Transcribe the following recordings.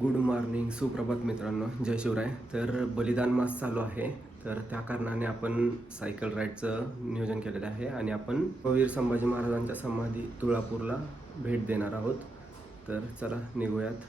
Good morning, सुप्रभात मित्रांनो, जय शिवराय. तर बलिदान मास चालू आहे, तर त्या कारणाने आपण सायकल राईडचं नियोजन केलेलं आहे आणि आपण वीर संभाजी महाराजांच्या समाधी तुळापूरला भेट देणार आहोत. तर चला निघूयात.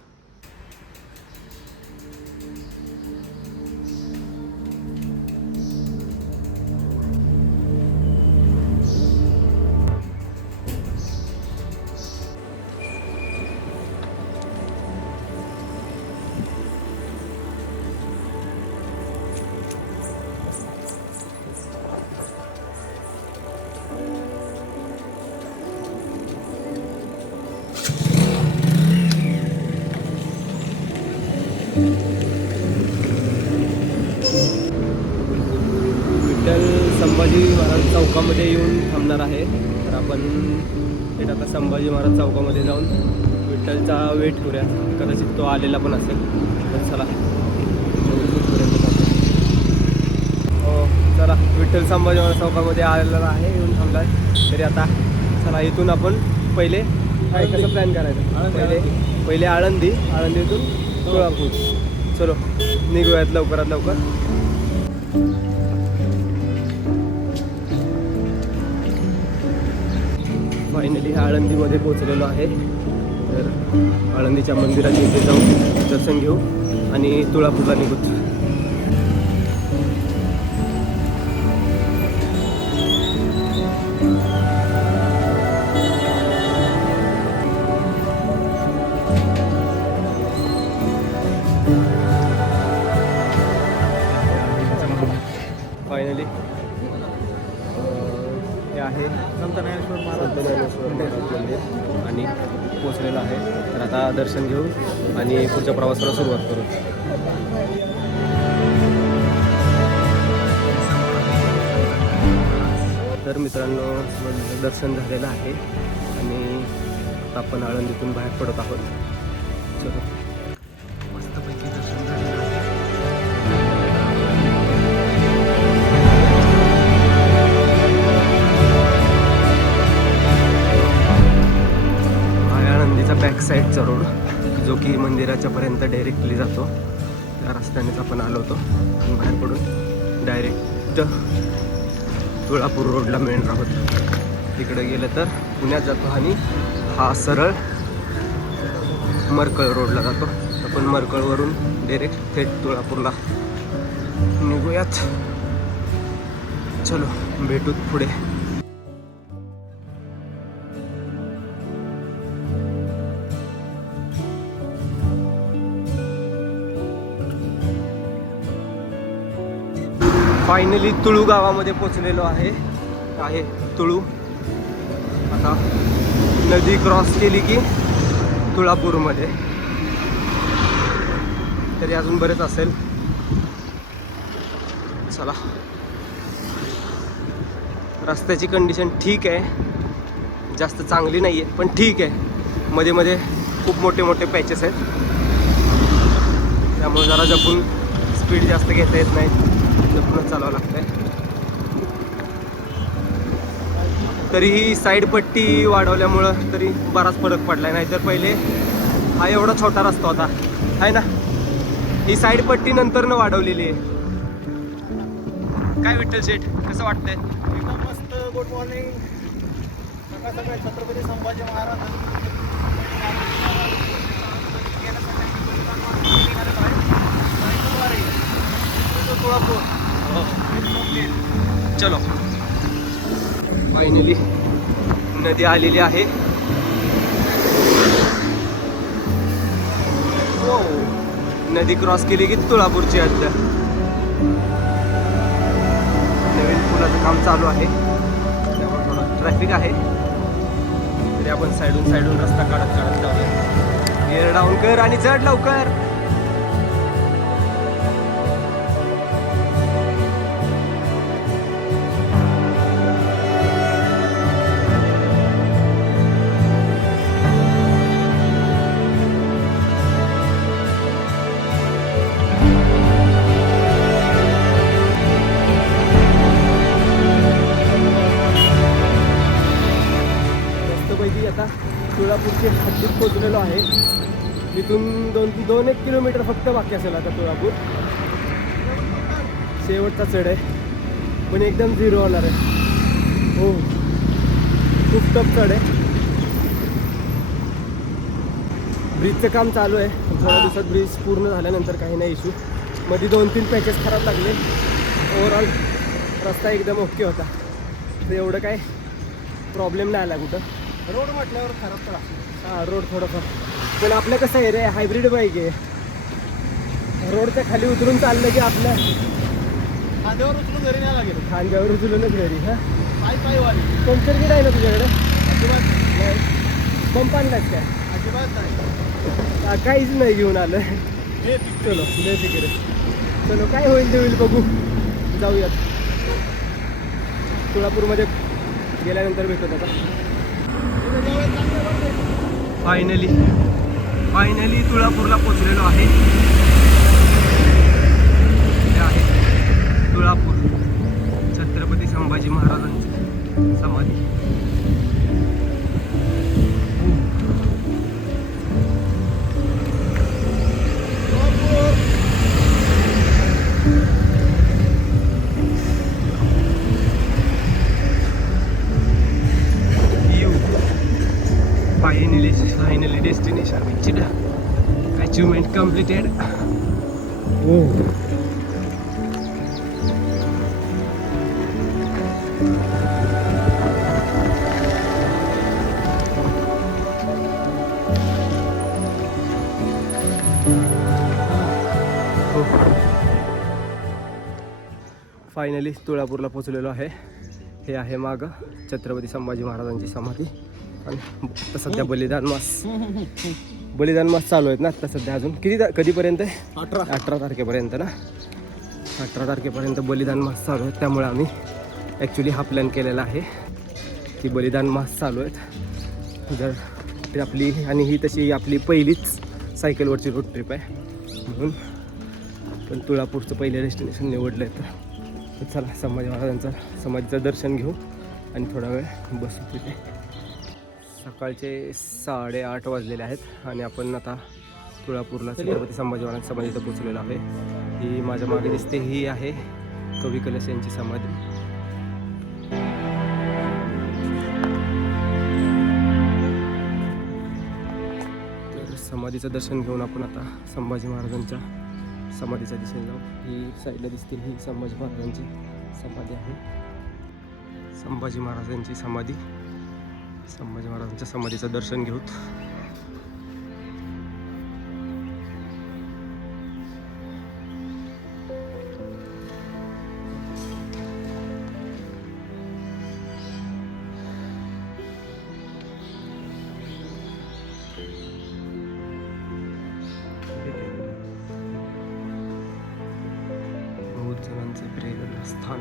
विठ्ठल संभाजी महाराज चौकामध्ये येऊन थांबणार आहे. तर आपण थेट आता संभाजी महाराज चौकामध्ये जाऊन विठ्ठलचा वेट करूया. कदाचित तो आलेला पण असेल. तर चला हो, चला विठ्ठल संभाजी महाराज चौकामध्ये आलेला आहे, येऊन थांबला आहे. तरी आता चला इथून आपण पहिले काय कसं प्लॅन करायचं. पहिले आळंदीतून तुळापूर. चलो निघूयात लवकरात लवकर. फायनली आळंदीमध्ये पोहोचलेलो आहे. तर आळंदीच्या मंदिराच्या इथे जाऊन दर्शन घेऊ आणि तुळापूरला निघू. फायनली हे आहे संत ज्ञानेश्वर महाराज मंदिर आणि पोचलेलं आहे. तर आता दर्शन घेऊ आणि पुढच्या प्रवासाला सुरुवात करू. तर मित्रांनो, दर्शन झालेलं आहे आणि आता आपण आळंदीतून बाहेर पडत आहोत. चलो मस्तपैकी दर्शन झालेलं आहे. बॅक साईडचा रोड जो की मंदिराच्या पर्यंत डायरेक्टली जातो, त्या रस्त्यानेच आपण आलो होतो आणि बाहेर पडून डायरेक्ट तुळापूर रोडला मिळणार आहोत. तिकडे गेलं तर पुण्यात जातो आणि हा सरळ मरकळ रोडला जातो. आपण मरकळवरून डायरेक्ट थेट तुळापूरला निघूयात. चलो भेटूत पुढे. फायनली तुळू गावामध्ये पोचलेलो आहे तुळू. आता नदी क्रॉस केली की तुळापूरमध्ये. तरी अजून बरेच असेल. चला, रस्त्याची कंडिशन ठीक आहे, जास्त चांगली नाही आहे पण ठीक आहे. मध्ये मध्ये खूप मोठे मोठे पॅचेस आहेत, त्यामुळे जरा जपून स्पीड जास्त घेता येत नाही, जपूनच चालावं लागतंय. तरीही साईड पट्टी वाढवल्यामुळं तरी बराच फरक पडलाय. नाहीतर पहिले हा एवढा छोटा रस्ता होता आहे ना. ही साईड पट्टी नंतर न वाढवलेली आहे. काय विठ्ठल शेठ, कसं वाटतंय? एकदम मस्त. Good morning. सकाळ छत्रपती संभाजी महाराज चलो फायनली नदी आलेली आहे. नदी क्रॉस केली की तुळापूरची हद्द. नवीन पुलाचं काम चालू आहे, त्यामुळे थोडं ट्रॅफिक आहे. तरी आपण साईडून रस्ता काढत जाऊया. गिअर डाऊन कर आणि चढ लवकर. आता तुळापूरची हद्दीत पोचलेलो आहे. इथून 2-1 किलोमीटर फक्त बाकी असेल आता तुळापूर. शेवटचा चढ आहे पण एकदम झिरो होणार आहे. हो खूप टफ चढ आहे. ब्रिजचं काम चालू आहे. थोड्या दिवसात ब्रिज पूर्ण झाल्यानंतर काही नाही इश्यू. मध्ये 2-3 पॅचेस खराब लागले. ओव्हरऑल रस्ता एकदम ओके होता तर एवढं काय प्रॉब्लेम नाही आला कुठं. रोड म्हटल्यावर खराब तर असतो. हां रोड थोडंफार पण आपलं कसं आहे रे हायब्रिड बाईक आहे. रोडच्या खाली उतरून चाललं की आपल्या खांद्यावर उचलून घरी नाही लागेल. खांद्यावर उचलूनच घरी. हां पाय वाली पंक्चर किट आहे ना तुझ्याकडे? अजिबात नाही. पंप आणलाच काय? अजिबात नाही. काहीच नाही घेऊन आलं. हे चलो बेफिकिर. चलो काय होईल ते होईल बघू. जाऊयात तुळापूरमध्ये गेल्यानंतर भेटत आता. फायनली तुळापूरला पोचलेलो आहे. हे आहे तुळापूर. छत्रपती संभाजी महाराजांची समाधी. Finally destination reached. Achievement completed. Finally तुळापूरला पोचलेलो आहे. हे आहे मागं छत्रपती संभाजी महाराजांची समाधी. आणि आता सध्या बलिदान मास चालू आहेत ना आता सध्या. अजून कधीपर्यंत आहे? 18 तारखेपर्यंत ना. 18 तारखेपर्यंत बलिदान मास चालू आहेत. त्यामुळे आम्ही ॲक्च्युली हा प्लॅन केलेला आहे की बलिदान मास चालू आहेत जर आपली. आणि ही तशी आपली पहिलीच सायकलवरची रोड ट्रिप आहे म्हणून पण तुळापूरचं पहिलं डेस्टिनेशन निवडलं आहे. तर चला समाधीचं दर्शन घेऊ आणि थोडा वेळ बसू तिथे. सकाळचे 8:30 वाजलेले आहेत आणि आपण आता तुळापूरला छत्रपती संभाजी महाराज समाधीत पोचलेलो आहे. ही माझ्या मागे दिसते ही आहे कवी कलश यांची समाधी. तर समाधीचं दर्शन घेऊन आपण आता संभाजी महाराजांच्या समाधीच्या दिशेने जाऊ. ही साईडला दिसतील ही संभाजी महाराजांची समाधी आहे. संभाजी महाराजांची समाधी. संभाजी महाराजांच्या समाधीचं दर्शन घेऊत. बहुत जणांचे प्रेरणा स्थान.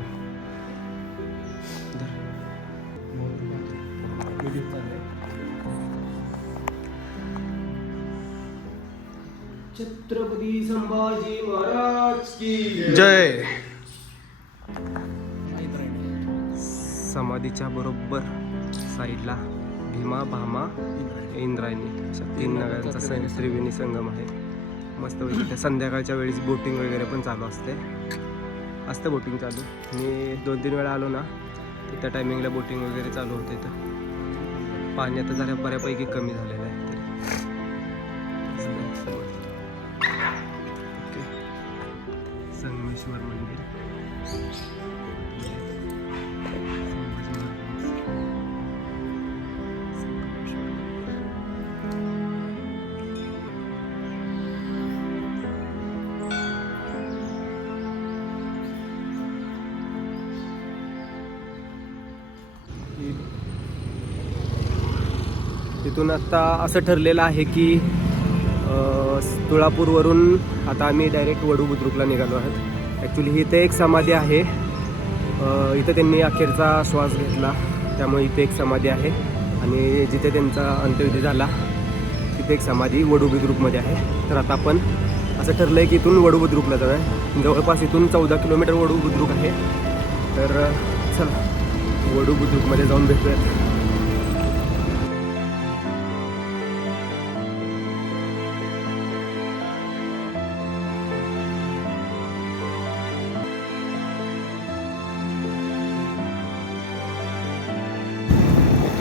छत्रपती संभाजी महाराज की जय. समाधीच्या बरोबर साईडला भीमा, भामा, इंद्रायणी अशा 3 नद्यांचा त्रिवेणी संगम आहे. मस्तपैकी त्या संध्याकाळच्या वेळेस बोटिंग वगैरे पण चालू असते बोटिंग चालू. मी 2-3 वेळा आलो ना तर त्या टायमिंगला बोटिंग वगैरे चालू होते. तर पाणी आता जरा बऱ्यापैकी कमी झालेलं आहे. संगमेश्वर मंदिर. तिथून आता असं ठरलेलं आहे की तुळापूरवरून आता आम्ही डायरेक्ट वडू बुद्रुकला निघालो आहोत. ॲक्च्युली इथे एक समाधी आहे. इथं त्यांनी अखेरचा श्वास घेतला त्यामुळे इथे एक समाधी आहे. आणि जिथे त्यांचा अंत्यविधी झाला तिथे एक समाधी वडू बुद्रुकमध्ये आहे. तर आता आपण असं ठरलं आहे की इथून वडू बुद्रुकला जाऊया. जवळपास इथून 14 किलोमीटर वडू बुद्रुक आहे. तर चला वडू बुद्रुकमध्ये जाऊन भेटूयात.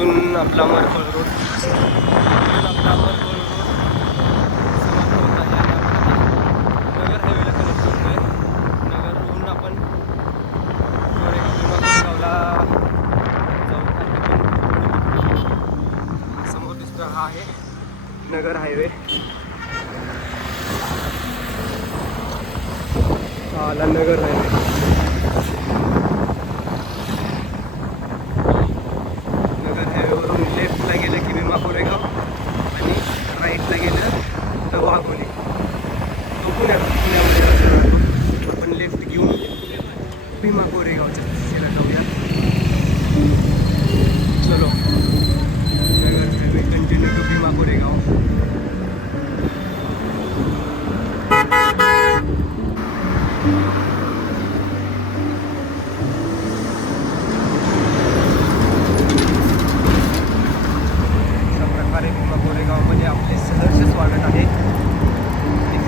इथून आपला मरफळ रोड समाप्त होत आहे आणि आपण आता नगर हायवेला कनेक्ट करतोय. नगरहून आपण कोरेगावला जाऊ. समोर दिसतो हा आहे नगर हायवे. हा आला नगर हायवे. लेफ्टला गेलं की भीमा कोरेगाव आणि राईटला गेलं तर वाघोली. तो पुण्यामध्ये राहतो. आपण लेफ्ट घेऊन भीमा कोरेगावच्या दिशेला जाऊया. चलो Nagar highway continue to Bhima Koregaon. Bhima कोरेगावमध्ये आपले सहर्ष स्वागत आहे.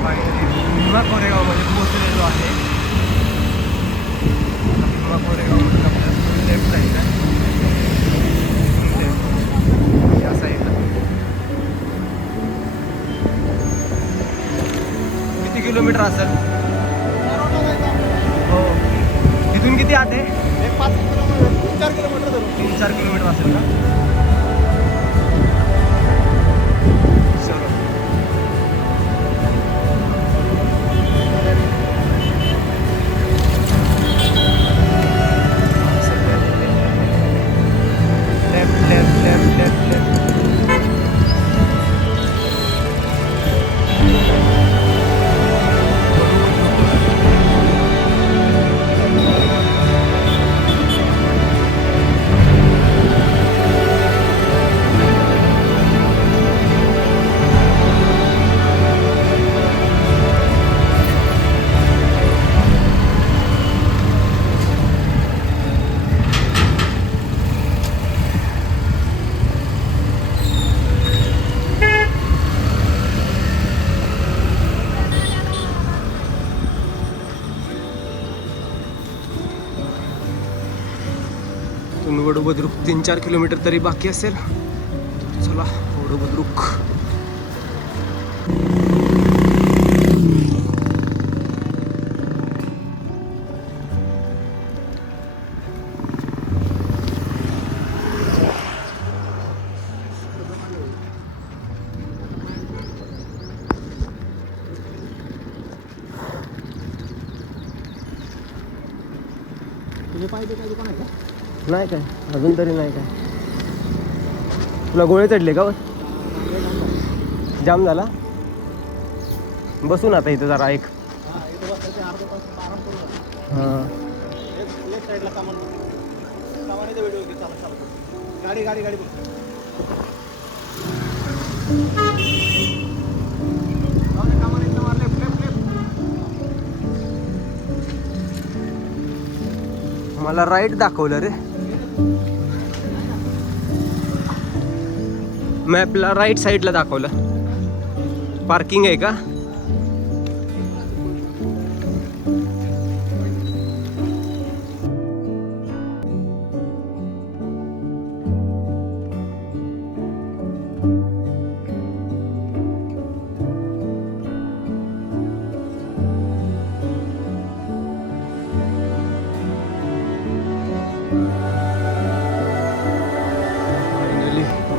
फायनली भीमा कोरेगावमध्ये पोहोचलेलो आहे. भीमा कोरेगावमधून आपल्याला लेफ्ट साईडला या साईडला किती किलोमीटर असेल? हो. तिथून किती आत आहे? 3-4 किलोमीटर. 3-4 किलोमीटर असेल का? वडू-बुद्रुक 3-4 किलोमीटर तरी बाकी असेल. चला वडू-बुद्रुक. तुझे पाहिजे काय दुकान आहे का? नाही काय अजून तरी नाही काय. तुला गोळे चढले का? जाम झाला. बसून आता इथं जरा एक. हां लेफ्ट साईडला सामान्य व्हिडिओ घे. गाडी गाडी गाडी बघ. मला राईट दाखवलं रे मॅपला. राईट साईडला दाखवलं. पार्किंग आहे का?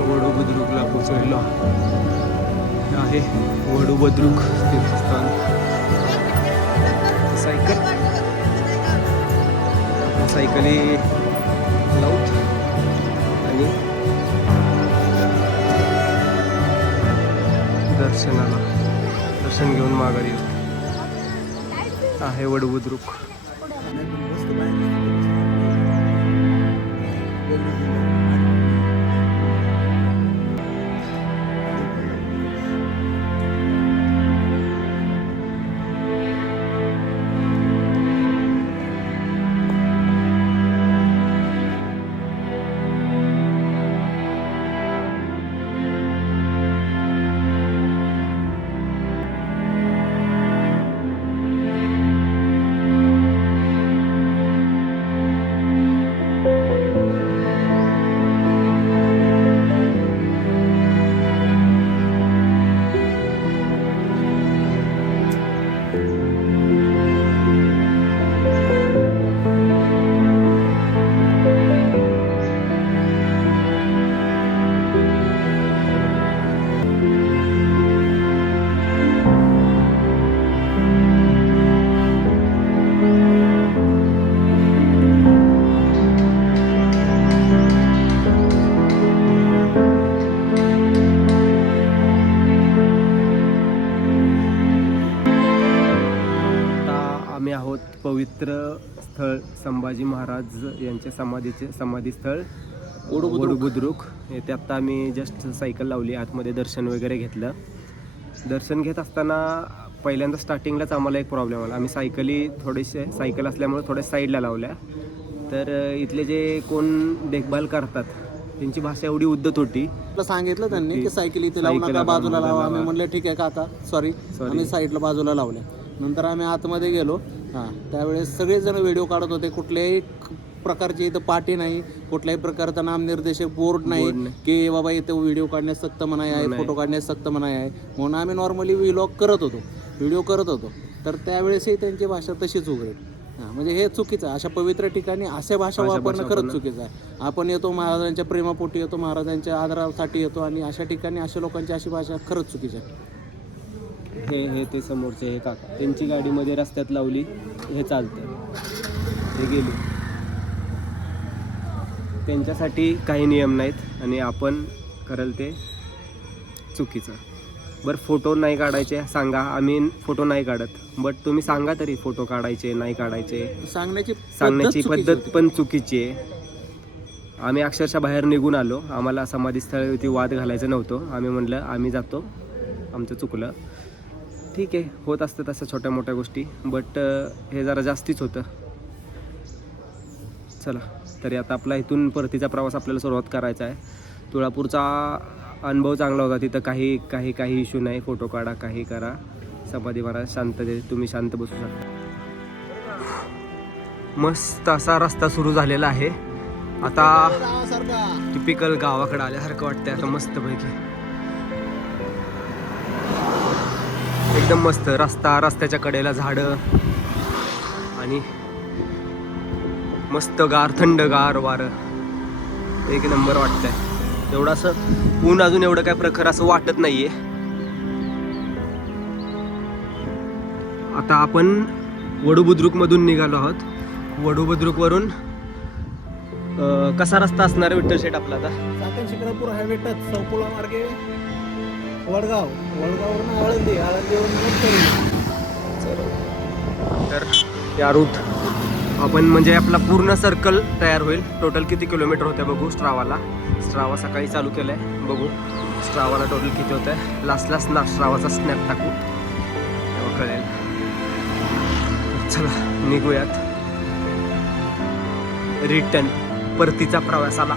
वडू-बुद्रुकला पोचलेलो आहे. वडू-बुद्रुक तीर्थस्थान. सायकली लावून आणि दर्शन घेऊन माघारी आहे वडू-बुद्रुक. आहोत पवित्र स्थळ संभाजी महाराज यांच्या समाधी स्थळ वडुबुद्रुक येथे. आत्ता आम्ही जस्ट सायकल लावली, आतमध्ये दर्शन वगैरे घेतलं. दर्शन घेत असताना पहिल्यांदा स्टार्टिंगलाच आम्हाला एक प्रॉब्लेम आला. आम्ही थोडेसे सायकल असल्यामुळे थोड्या साईडला लावल्या. तर इथले जे कोण देखभाल करतात त्यांची भाषा एवढी उद्धट होती. सांगितलं त्यांनी की सायकल इथे लावू नका, बाजूला लावा. आम्ही म्हणलं ठीक आहे काका, सॉरी. आम्ही साईडला बाजूला लावल्या. नंतर आम्ही आतमध्ये गेलो. त्यावेळेस सगळेजण व्हिडिओ काढत होते. कुठल्याही प्रकारची इथं पाटी नाही, कुठल्याही प्रकारचा नामनिर्देशक बोर्ड नाही की बाबा इथं व्हिडिओ काढण्यास सक्त मनाई आहे, फोटो काढण्यास सक्त मनाई आहे. म्हणून आम्ही नॉर्मली व्हिडिओ करत होतो. तर त्यावेळेसही त्यांची भाषा तशीच उघडेल. म्हणजे हे चुकीचं आहे. अशा पवित्र ठिकाणी अशा भाषा वापरणं खरंच चुकीचं आहे. आपण येतो महाराजांच्या प्रेमापोटी येतो, महाराजांच्या आदरासाठी येतो, आणि अशा ठिकाणी अशा लोकांची अशी भाषा खरंच चुकीची आहे. हे ते समोरचे हे काका, त्यांची गाडीमध्ये रस्त्यात लावली, हे चालतं, हे गेली. त्यांच्यासाठी काही नियम नाहीत आणि आपण कराल ते चुकीचं. बरं, फोटो नाही काढायचे सांगा, आम्ही फोटो नाही काढत, बट तुम्ही सांगा तरी फोटो काढायचे नाही काढायचे. सांगण्याची पद्धत पण चुकीची आहे. आम्ही अक्षरशः बाहेर निघून आलो. आम्हाला समाधीस्थळावरती वाद घालायचं नव्हतं. आम्ही म्हटलं आम्ही जातो, आमचं चुकलं, ठीक आहे, होत असतं तसं छोट्या मोठ्या गोष्टी, बट हे जरा जास्तीच होतं. चला, तरी आता आपला इथून परतीचा प्रवास आपल्याला सुरुवात करायचा आहे. तुळापूरचा अनुभव चांगला होता. तिथं काही इश्यू नाही. फोटो काढा, काही करा, समाधी महाराज शांततेत तुम्ही शांत बसू शकता. मस्त असा रस्ता सुरू झालेला आहे. आता टिपिकल गावाकडे आल्यासारखं वाटतंय आता मस्तपैकी. एकदम मस्त रस्ता, रस्त्याच्या कडेला झाडं आणि मस्त थंडगार वारं, एक नंबर वाटतंय. एवढं असं ऊन अजून एवढं काय प्रखर असं वाटत नाहीये. आता आपण वडुबुद्रुक मधून निघालो आहोत. वडुबुद्रुक वरून कसा रस्ता असणार आहे विठ्ठल शेठ आपला? आता चाकण शिक्रापूर हायवे टच चौपुला मार्गे वडगाववरून आळंदीवरून तर या रूट आपण म्हणजे आपला पूर्ण सर्कल तयार होईल. टोटल किती किलोमीटर होते बघू. स्ट्रावा सकाळी चालू केलाय, बघू स्ट्रावाला टोटल किती होत आहे. लास्ट स्ट्रावाचा स्नॅप टाकू तेव्हा कळेल. चला निघूयात रिटर्न परतीचा प्रवासाला.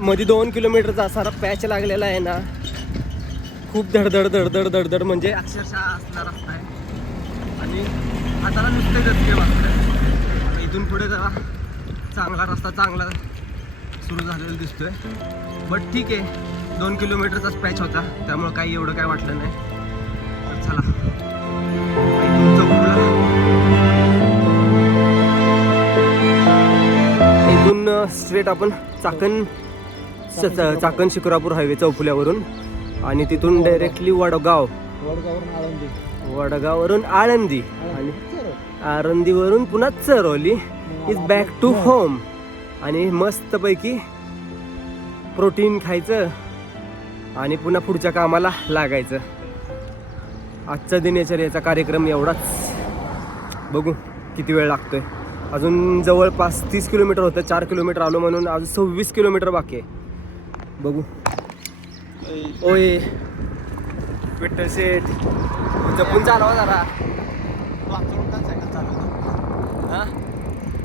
मध्ये 2 किलोमीटरचा असा पॅच लागलेला आहे ना. खूप धडधड म्हणजे अक्षरशः असला रस्ता आहे. आणि आता नुसते गचके वाटतं. इथून पुढे जरा चांगला रस्ता सुरू झालेला दिसतोय. बट ठीक आहे, 2 किलोमीटरचाच पॅच होता, त्यामुळे काही एवढं काय वाटलं नाही. तर चला इथून स्ट्रेट आपण चाकण शिक्रापूर हायवे चौफुल्यावरून, आणि तिथून डायरेक्टली वडगाववरून आळंदी, आणि आळंदीवरून पुन्हा Charoli is back to home. आणि मस्तपैकी प्रोटीन खायचं आणि पुन्हा पुढच्या कामाला लागायचं. आजचा दिनचर्याचा कार्यक्रम एवढाच. बघू किती वेळ लागतोय. अजून जवळपास 30 किलोमीटर होतं. 4 किलोमीटर आलो म्हणून अजून 26 किलोमीटर बाकी आहे. बघू. ओय विठ्ठल शेठ, जपून चालवा जरा.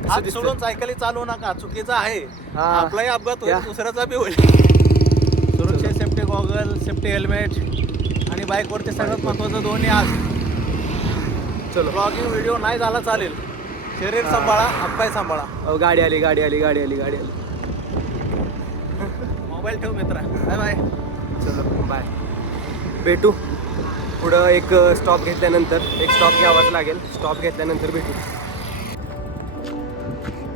हात सोडून सायकली चालवू नका, चुकीचं आहे. आपलाही अपघात होईल, दुसऱ्याचा बी होईल. सुरक्षा, सेफ्टी गॉगल, सेफ्टी हेल्मेट आणि बाईकवरती सगळ्यात महत्त्वाचं दोन्ही. आज चलो, ब्लॉगिंग व्हिडिओ नाही झाला चालेल. शरीर सांभाळा, हातपाय सांभाळा. गाडी आली. मोबाईल ठेव मित्रा. Bye bye. चलो बाय, भेटू. पुढं एक स्टॉप घेतल्यानंतर एक स्टॉप घ्यावाच लागेल. स्टॉप घेतल्यानंतर भेटू.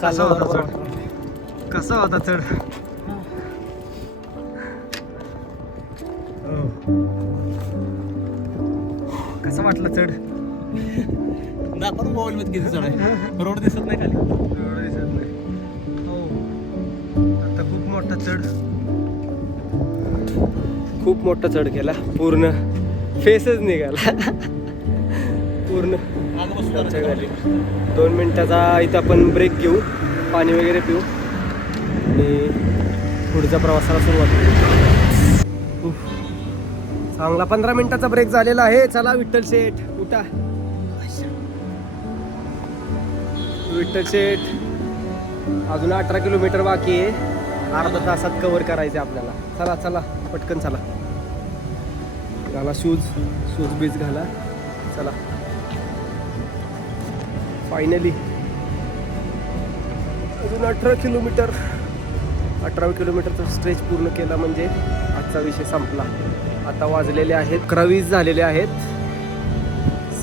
कसा होता चढ? कसा होता चढ? कसं वाटलं चढ? दाखव मोबाईल मध्ये किती चढ आहे. रोड दिसत नाही खाली. रोड दिसत नाही. हो आता खूप मोठा चढ, खूप मोठा चढ केला. पूर्ण फेसच निघाला. पूर्ण चढ. 2 मिनिटाचा इथं आपण ब्रेक घेऊ, पाणी वगैरे पिऊ आणि पुढच्या प्रवासाला सुरुवात करू. चांगला 15 मिनिटाचा ब्रेक झालेला आहे. चला विठ्ठल शेठ उठा. विठ्ठल शेठ अजून 18 किलोमीटर बाकी आहे. अर्धा तासात कव्हर करायचे आपल्याला. चला चला पटकन चला. घाला शूज बीज घाला. चला फायनली अजून 18 किलोमीटर. 18 किलोमीटरचा स्ट्रेच पूर्ण केला म्हणजे आजचा विषय संपला. आता वाजलेले आहेत 11:20 झालेले आहेत.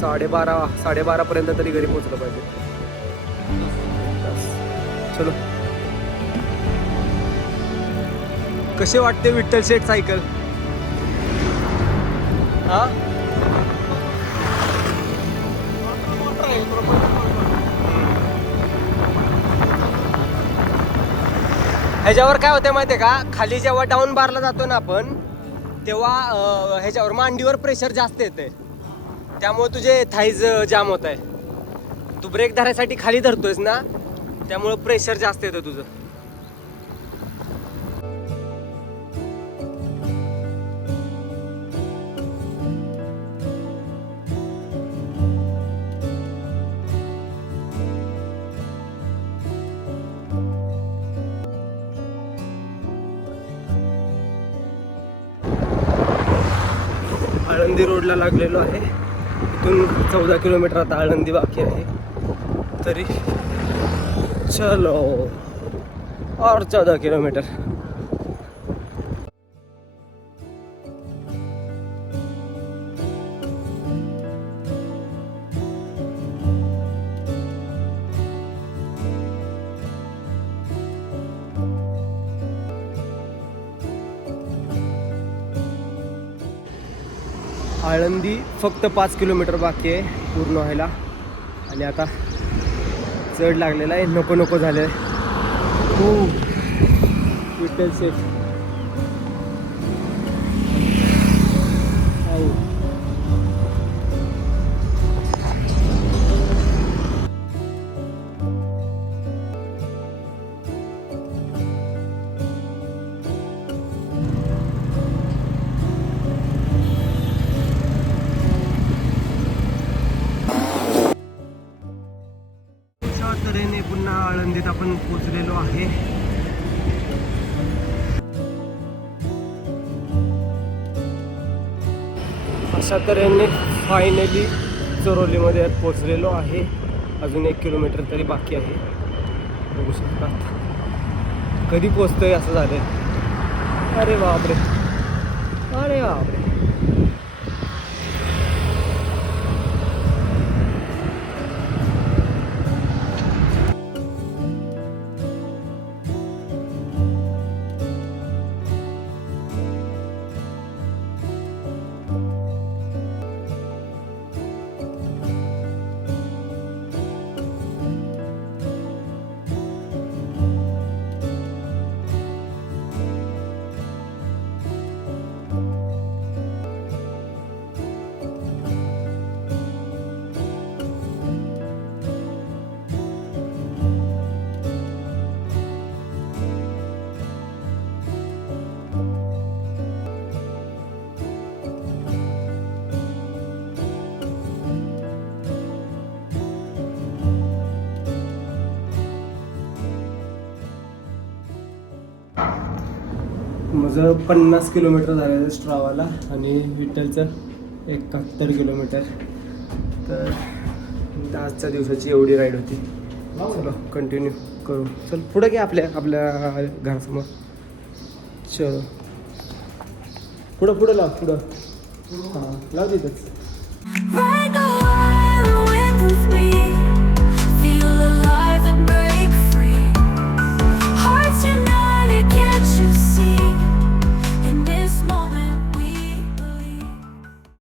12:30 पर्यंत तरी घरी पोहोचलं पाहिजे. चलो. कसे वाटते विठ्ठल शेठ सायकल? हा ह्याच्यावर काय होतं माहिती आहे का, खाली जेव्हा डाऊन बारला जातो ना आपण तेव्हा ह्याच्यावर मांडीवर प्रेशर जास्त येते. त्यामुळे तुझे थाईज जाम होत आहे. तू ब्रेक धरायसाठी खाली धरतोयस ना, त्यामुळे प्रेशर जास्त येतं तुझं. आळंदी रोडला लागलेलो आहे. इथून 14 किलोमीटर आता आळंदी बाकी आहे. तरी चलो और 14 किलोमीटर. आळंदी फक्त 5 किलोमीटर बाकी आहे पूर्ण व्हायला. आणि आता चढ लागलेला आहे. नको नको झालं आहे. हो विठ्ठल शेठ. तऱ्हेने पुन्हा आळंदीत आपण पोचलेलो आहे. अशा तऱ्हेने फायनली चरोलीमध्ये पोचलेलो आहे. अजून 1 किलोमीटर तरी बाकी आहे. बघू शकतात कधी पोचतोय असं झालंय. अरे बापरे, अरे बापरे. माझं 50 किलोमीटर झालेलं स्ट्रावाला आणि विठ्ठलचं 71 किलोमीटर. तर आजच्या दिवसाची एवढी राईड होती. चलो कंटिन्यू करू. चल पुढे घ्या आपल्या घरासमोर. चलो पुढं लाव पुढं. हां लाव तिथंच. Right